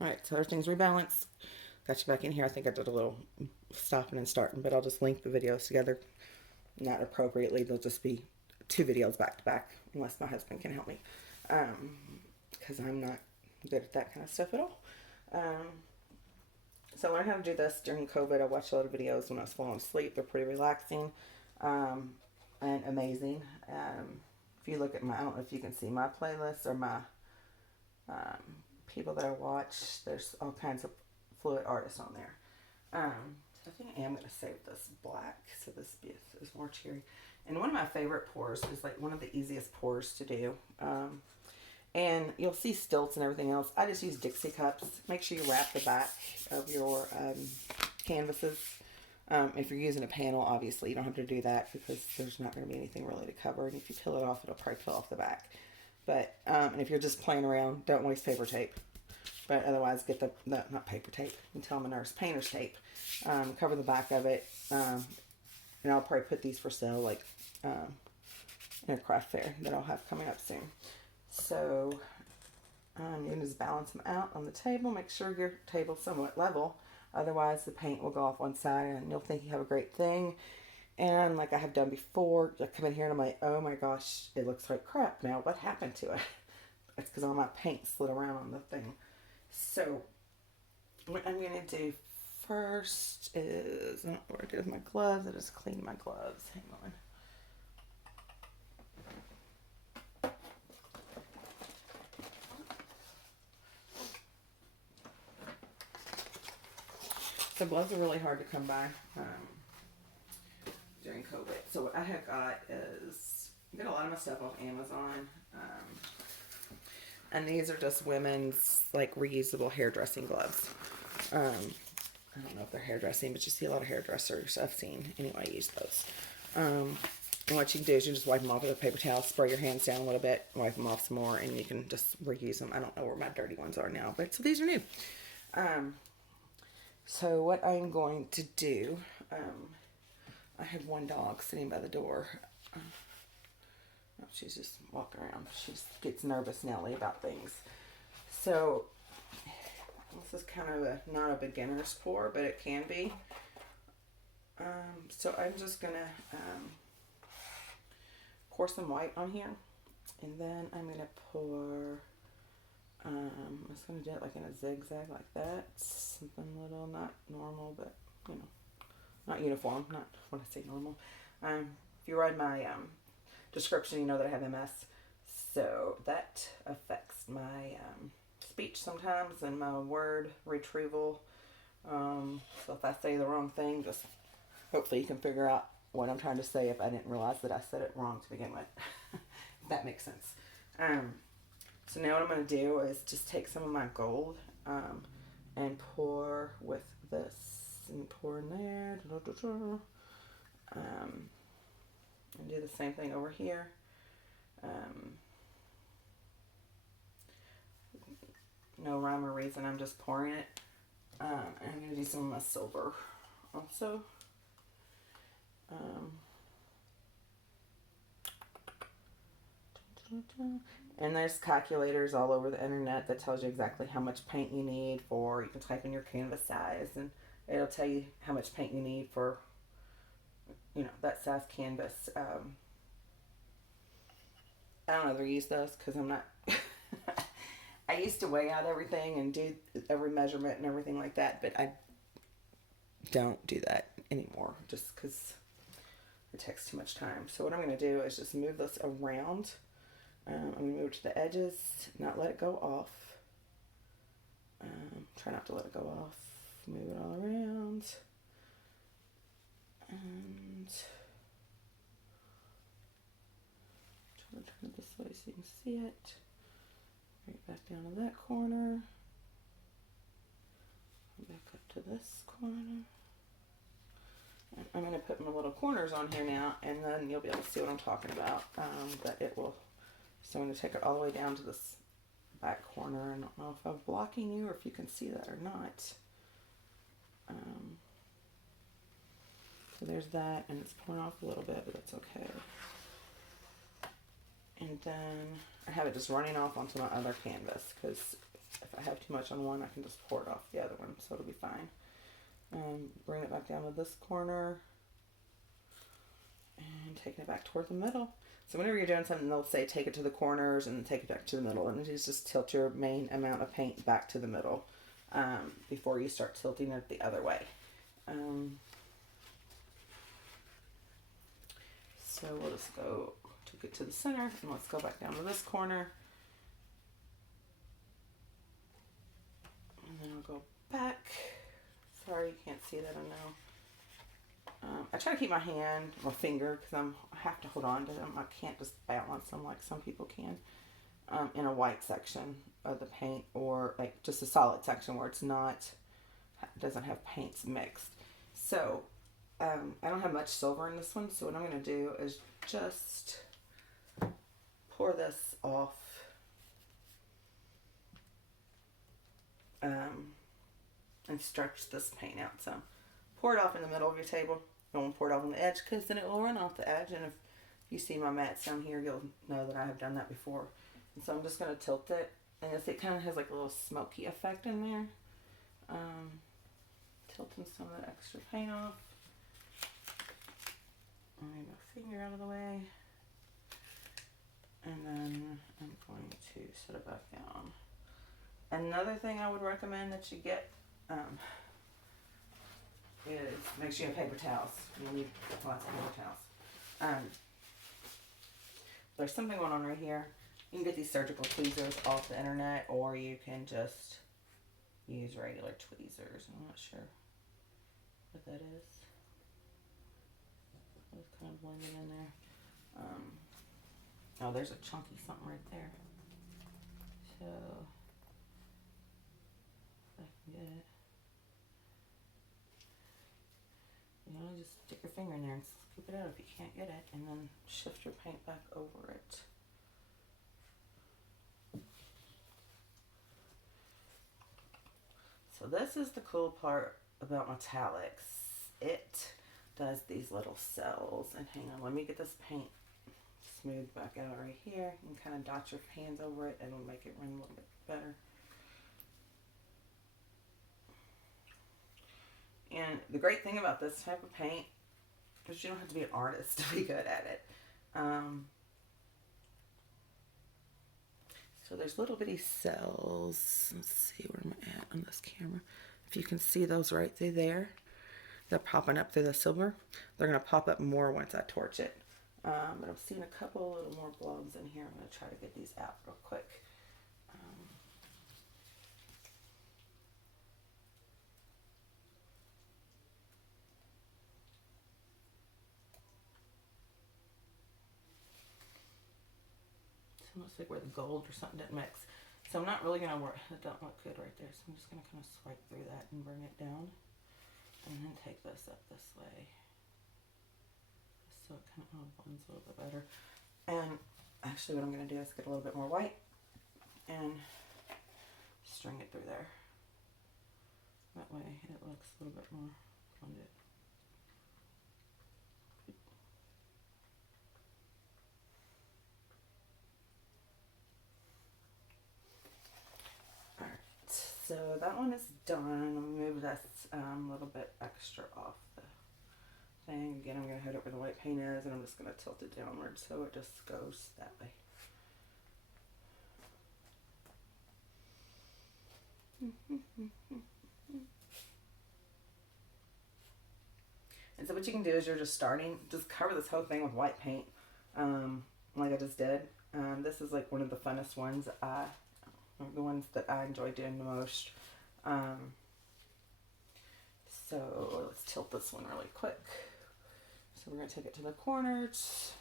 Alright, so everything's rebalanced. Got you back in here. I think I did a little stopping and starting, but I'll just link the videos together. Not appropriately, they'll just be two videos back to back, unless my husband can help me. Because I'm not good at that kind of stuff at all. So I learned how to do this during COVID. I watched a lot of videos when I was falling asleep. They're pretty relaxing and amazing. If you look at my, I don't know if you can see my playlist or my um, people that I watch, there's all kinds of fluid artists on there. I think I am going to save this black so this is more cheery. And one of my favorite pours is like one of the easiest pours to do. And you'll see stilts and everything else. I just use Dixie cups. Make sure you wrap the back of your canvases. If you're using a panel, obviously you don't have to do that because there's not going to be anything really to cover. And if you peel it off, it'll probably peel off the back. But and if you're just playing around, don't waste paper tape. But otherwise, get the not paper tape. You can tell them a nurse, painter's tape. Cover the back of it. And I'll probably put these for sale, like in a craft fair that I'll have coming up soon. So you can just balance them out on the table. Make sure your table's somewhat level. Otherwise, the paint will go off one side and you'll think you have a great thing. And like I have done before, I come in here and I'm like, oh my gosh, it looks like crap now. What happened to it? It's because all my paint slid around on the thing. So what I'm going to do first is, I don't know what I did with my gloves. I just cleaned my gloves. Hang on. So gloves are really hard to come by during COVID. So what I have got is, I get a lot of my stuff off Amazon. And these are just women's like reusable hairdressing gloves. I don't know if they're hairdressing, but you see a lot of hairdressers I've seen. Anyway, I use those. And what you can do is you just wipe them off with a paper towel, spray your hands down a little bit, wipe them off some more, and you can just reuse them. I don't know where my dirty ones are now, but so these are new. So what I'm going to do, I have one dog sitting by the door. She's just walking around. She gets nervous, Nelly, about things. So this is kind of not a beginner's pour, but it can be. So I'm just going to pour some white on here. And then I'm going to pour, I'm just going to do it like in a zigzag like that. Something little, not normal, but, you know, not uniform, not when I say normal. If you read my description, you know that I have MS. So that affects my speech sometimes and my word retrieval. So if I say the wrong thing, just hopefully you can figure out what I'm trying to say if I didn't realize that I said it wrong to begin with. If that makes sense. So now what I'm going to do is just take some of my gold and pour with this and pour in there. And do the same thing over here. No rhyme or reason, I'm just pouring it. And I'm going to do some of my silver also. And there's calculators all over the internet that tells you exactly how much paint you need for, you can type in your canvas size and it'll tell you how much paint you need for, you know, that size canvas. I don't ever use those because I'm not, I used to weigh out everything and do every measurement and everything like that, but I don't do that anymore just because it takes too much time. So what I'm going to do is just move this around. I'm going to move it to the edges, not let it go off. Try not to let it go off. Move it all around. And try to turn it this way so you can see it. Bring it back down to that corner. Back up to this corner. And I'm going to put my little corners on here now, and then you'll be able to see what I'm talking about. But it will. So I'm going to take it all the way down to this back corner. I don't know if I'm blocking you or if you can see that or not. So there's that, and it's pouring off a little bit, but that's okay. And then I have it just running off onto my other canvas, because if I have too much on one, I can just pour it off the other one, so it'll be fine. Bring it back down to this corner and taking it back toward the middle. So whenever you're doing something, they'll say take it to the corners and take it back to the middle, and just tilt your main amount of paint back to the middle before you start tilting it the other way. So we'll just go to get to the center, and let's go back down to this corner. And then I'll go back. Sorry, you can't see that, I know. I try to keep my finger, because I have to hold on to them. I can't just balance them like some people can. In a white section of the paint, or like just a solid section where it's not, doesn't have paints mixed. So I don't have much silver in this one, so what I'm going to do is just pour this off and stretch this paint out some. Pour it off in the middle of your table. Don't pour it off on the edge, because then it will run off the edge, and if you see my mats down here, you'll know that I have done that before. And so I'm just going to tilt it, and it kind of has like a little smoky effect in there. Tilting some of that extra paint off. Move my finger out of the way, and then I'm going to set it back down. Another thing I would recommend that you get is make sure you have paper towels. You'll need lots of paper towels. There's something going on right here. You can get these surgical tweezers off the internet, or you can just use regular tweezers. I'm not sure what that is. It's kind of blending in there. Oh, there's a chunky something right there. So if I can get it. You know, just stick your finger in there and scoop it out if you can't get it, and then shift your paint back over it. So this is the cool part about metallics. It does these little cells, and hang on, let me get this paint smoothed back out right here. You can kind of dot your hands over it, and it'll make it run a little bit better. And the great thing about this type of paint is you don't have to be an artist to be good at it. So there's little bitty cells. Let's see where I'm at on this camera. If you can see those right through there, they're popping up through the silver. They're going to pop up more once I torch it. But I'm seeing a couple little more blobs in here. I'm going to try to get these out real quick. Looks like where the gold or something didn't mix. So I'm not really going to work. That don't look good right there. So I'm just going to kind of swipe through that and bring it down. And then take this up this way. So it kind of blends a little bit better. And actually what I'm going to do is get a little bit more white and string it through there. That way it looks a little bit more blended. So that one is done. I'll move this little bit extra off the thing. Again, I'm going to head up where the white paint is, and I'm just going to tilt it downward so it just goes that way. And so what you can do is you're just starting, just cover this whole thing with white paint, like I just did. This is like one of the funnest ones. The ones that I enjoy doing the most. So let's tilt this one really quick. So we're going to take it to the corners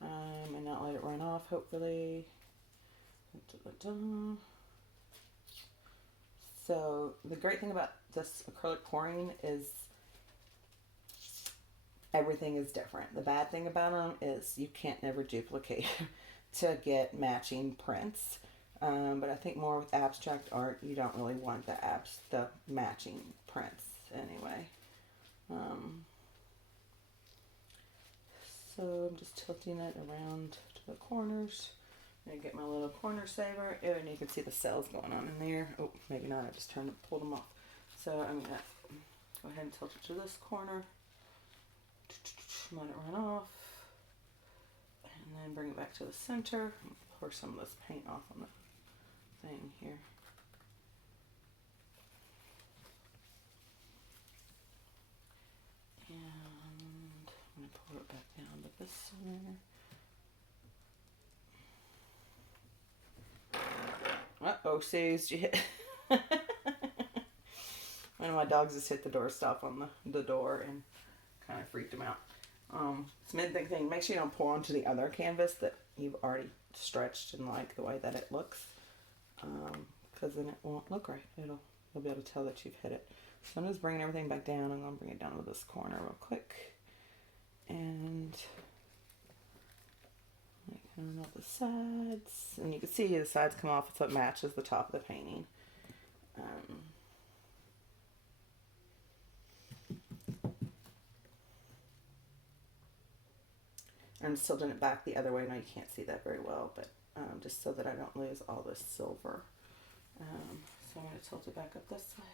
and not let it run off, hopefully. So the great thing about this acrylic pouring is everything is different. The bad thing about them is you can't never duplicate to get matching prints. But I think more with abstract art, you don't really want the matching prints anyway. So I'm just tilting it around to the corners. And get my little corner saver. Oh, and you can see the cells going on in there. Oh, maybe not. I just pulled them off. So I'm going to go ahead and tilt it to this corner. Let it run off. And then bring it back to the center. Pour some of this paint off on the thing here. And I'm going to pour it back down to this center. Uh-oh, Suze, you hit... One of my dogs just hit the doorstop on the door and kind of freaked him out. It's main thing, make sure you don't pour onto the other canvas that you've already stretched and like the way that it looks. Because then it won't look right. You'll be able to tell that you've hit it. So I'm just bringing everything back down. I'm going to bring it down to this corner real quick. And... on the sides, and you can see the sides come off so it matches the top of the painting. I'm still doing it back the other way. Now you can't see that very well, but just so that I don't lose all this silver. So I'm going to tilt it back up this way.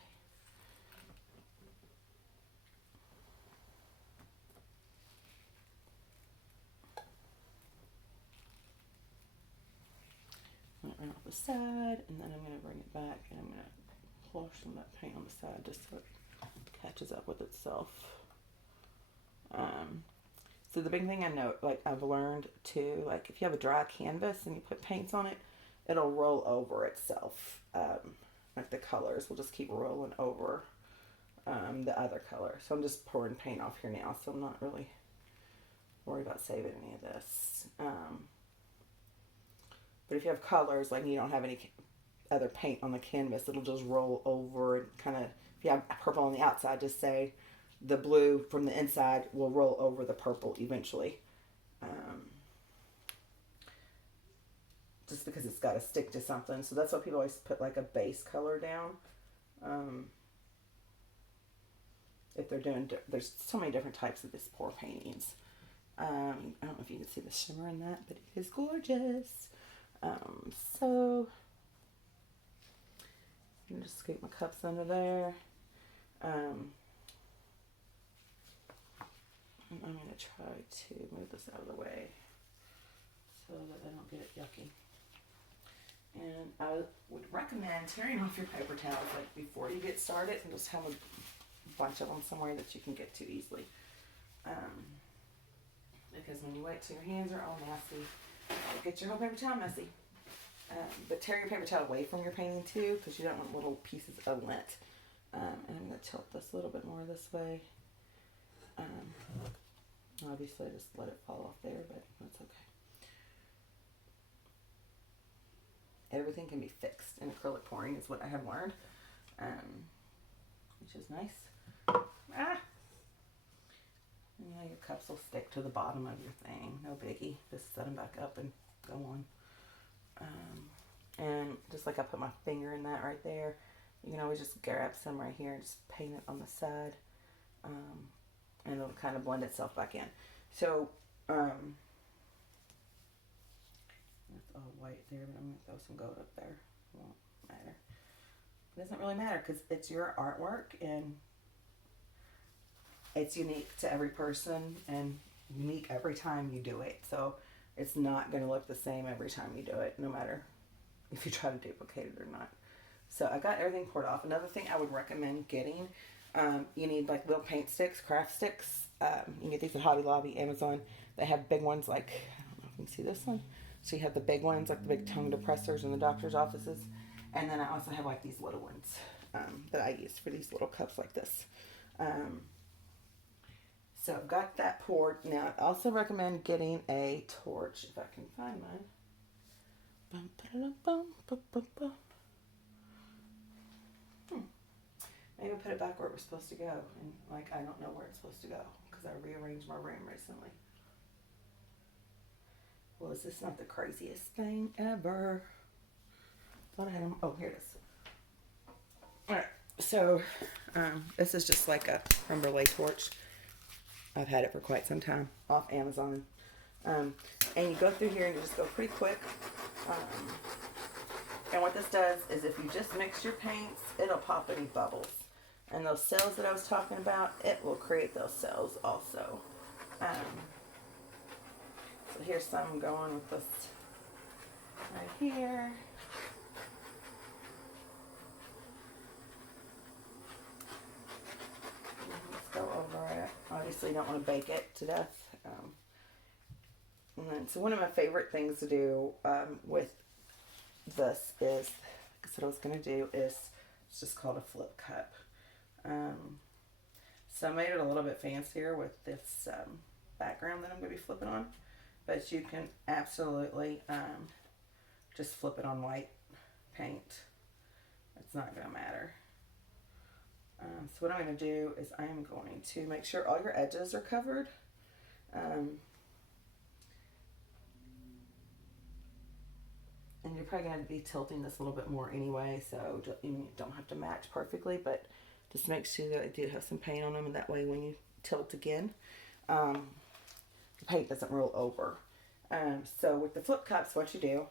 Right off the side, and then I'm going to bring it back and I'm going to pour some of that paint on the side just so it catches up with itself. So the big thing I know, like I've learned too, like if you have a dry canvas and you put paints on it, it'll roll over itself. Like the colors will just keep rolling over the other color. So I'm just pouring paint off here now, so I'm not really worried about saving any of this. But if you have colors, like you don't have any other paint on the canvas, it'll just roll over and kind of, if you have purple on the outside, just say the blue from the inside will roll over the purple eventually. Just because it's got to stick to something. So that's why people always put like a base color down. If they're doing, there's so many different types of this pour paintings. I don't know if you can see the shimmer in that, but it is gorgeous. So I'm just scoop my cups under there. And I'm going to try to move this out of the way so that I don't get it yucky. And I would recommend tearing off your paper towels like before you get started and just have a bunch of them somewhere that you can get to easily. Because when you wait till your hands are all nasty, it'll get your whole paper towel messy. But tear your paper towel away from your painting too, because you don't want little pieces of lint. And I'm going to tilt this a little bit more this way. Obviously, I just let it fall off there, but that's okay. Everything can be fixed in acrylic pouring is what I have learned, which is nice. And now your cups will stick to the bottom of your thing. No biggie. Just set them back up and go on. And just like I put my finger in that right there, you can always just grab some right here and just paint it on the side. And it'll kind of blend itself back in. So, that's all white there, but I'm going to throw some gold up there. It won't matter. It doesn't really matter because it's your artwork and it's unique to every person and unique every time you do it. So it's not going to look the same every time you do it, no matter if you try to duplicate it or not. So I got everything poured off. Another thing I would recommend getting, you need like little paint sticks, craft sticks. You can get these at Hobby Lobby, Amazon. They have big ones like, I don't know if you can see this one. So you have the big ones, like the big tongue depressors in the doctor's offices. And then I also have like these little ones that I use for these little cups like this. So I've got that poured. Now I also recommend getting a torch, if I can find mine. Maybe put it back where it was supposed to go. And like, I don't know where it's supposed to go because I rearranged my room recently. Well, is this not the craziest thing ever? Thought I had them. Oh, here it is. All right. So, this is just like a creme brulee torch. I've had it for quite some time off Amazon. And you go through here and you just go pretty quick. And what this does is if you just mix your paints, it'll pop any bubbles. And those cells that I was talking about, it will create those cells also. So here's some going with this right here. Let's go over it. Obviously, you don't want to bake it to death. And then, so one of my favorite things to do with this is, what I was going to do is, it's just called a flip cup. So I made it a little bit fancier with this background that I'm going to be flipping on. But you can absolutely just flip it on white paint. It's not going to matter. So what I'm going to do is I am going to make sure all your edges are covered. And you're probably going to be tilting this a little bit more anyway, so you don't have to match perfectly, but just make sure that I do have some paint on them, and that way when you tilt again, the paint doesn't roll over. So with the flip cups, what you do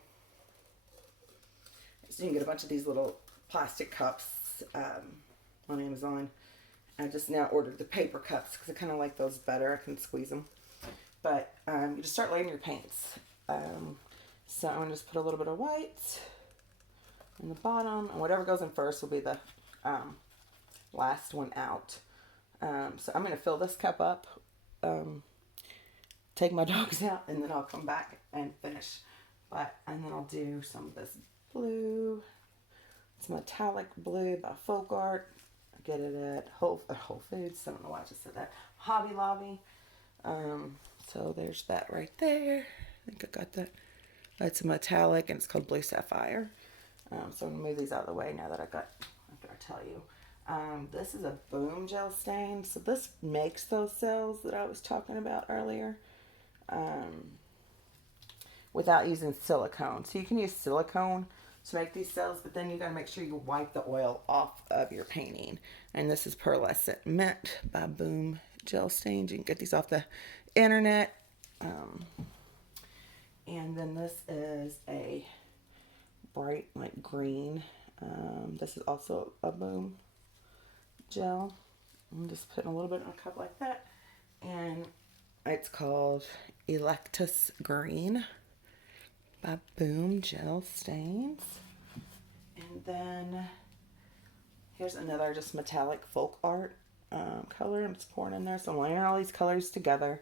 is you can get a bunch of these little plastic cups on Amazon. I just now ordered the paper cups because I kind of like those better. I can squeeze them. But you just start laying your paints. So I'm going to just put a little bit of white in the bottom, and whatever goes in first will be the last one out. So I'm going to fill this cup up, take my dogs out, and then I'll come back and finish. And then I'll do some of this blue. It's metallic blue by Folk Art. I get it at Whole Foods. I don't know why I just said that. Hobby Lobby. So there's that right there. I think I got that. It's a metallic and it's called Blue Sapphire. So I'm going to move these out of the way now that I got, I gotta tell you. This is a Boom gel stain. So this makes those cells that I was talking about earlier. Without using silicone. So you can use silicone to make these cells, but then you got to make sure you wipe the oil off of your painting. And this is Pearlescent Mint by Boom Gel Stains. You can get these off the internet. And then this is a bright like green. This is also a Boom gel. I'm just putting a little bit in a cup like that. And it's called Electus Green by Boom Gel Stains. And then here's another just metallic Folk Art color. I'm just pouring in there. So I'm layering all these colors together.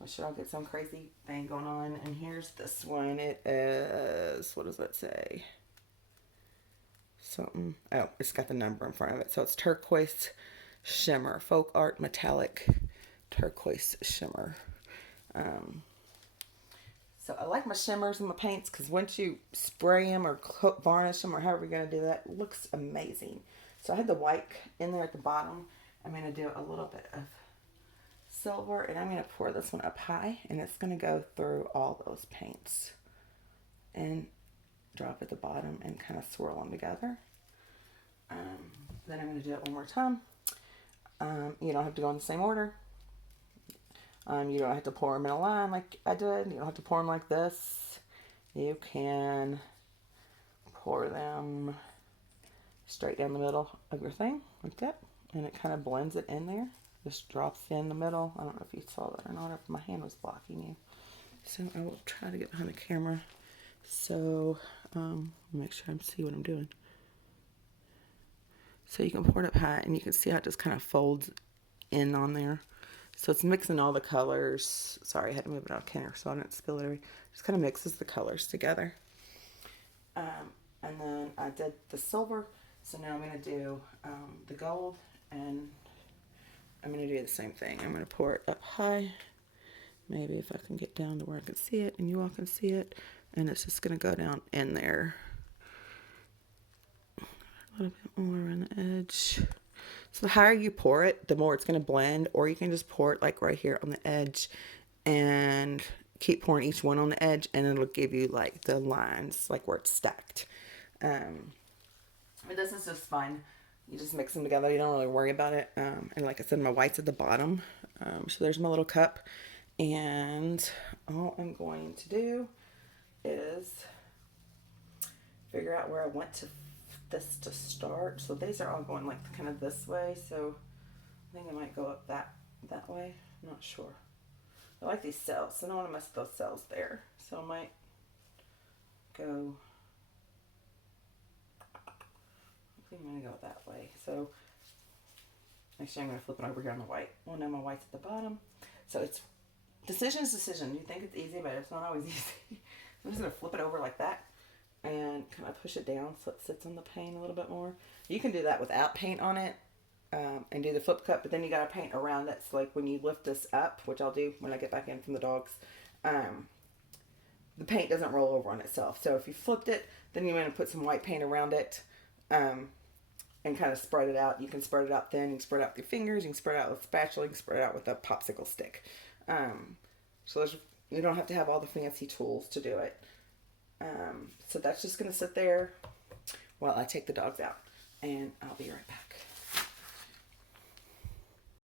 I'm sure I'll get some crazy thing going on. And here's this one. It is, what does that say? Something. Oh, it's got the number in front of it. So it's Turquoise Shimmer. Folk Art Metallic Turquoise Shimmer. So I like my shimmers and my paints because once you spray them or varnish them or however you're going to do that, it looks amazing. So I had the white in there at the bottom. I'm going to do a little bit of silver, and I'm going to pour this one up high, and it's going to go through all those paints and drop at the bottom and kind of swirl them together. Then I'm going to do it one more time. You don't have to go in the same order. You don't have to pour them in a line like I did. You don't have to pour them like this. You can pour them straight down the middle of your thing like that, and it kind of blends it in there. Just drops in the middle. I don't know if you saw that or not, if my hand was blocking you. So I will try to get behind the camera so make sure I see what I'm doing. So you can pour it up high, and you can see how it just kind of folds in on there. So it's mixing all the colors. Sorry, I had to move it out of camera so I didn't spill it everywhere. Just kind of mixes the colors together. And then I did the silver. So now I'm going to do the gold, and I'm going to do the same thing. I'm going to pour it up high. Maybe if I can get down to where I can see it and you all can see it. And it's just going to go down in there. A little bit more around the edge. So the higher you pour it, the more it's going to blend. Or you can just pour it like right here on the edge and keep pouring each one on the edge, and it'll give you like the lines, like where it's stacked. But this is just fun. You just mix them together. You don't really worry about it. And like I said, my white's at the bottom. So there's my little cup. And all I'm going to do is figure out where I want this to start. So these are all going like kind of this way. So I think I might go up that way. I'm not sure. I like these cells, so I don't want to mess with those cells there. So I might go. I think I'm going to go that way. So actually, I'm going to flip it over here on the white. Well, now my white's at the bottom. So it's decision. You think it's easy, but it's not always easy. I'm just going to flip it over like that and kind of push it down so it sits on the paint a little bit more. You can do that without paint on it and do the flip cut, but then you got to paint around it. So like when you lift this up, which I'll do when I get back in from the dogs, the paint doesn't roll over on itself. So if you flipped it, then you want to put some white paint around it. And kind of spread it out. You can spread it out thin. You can spread it out with your fingers. You can spread it out with a spatula. You can spread it out with a popsicle stick. So you don't have to have all the fancy tools to do it. So that's just going to sit there while I take the dogs out. And I'll be right back.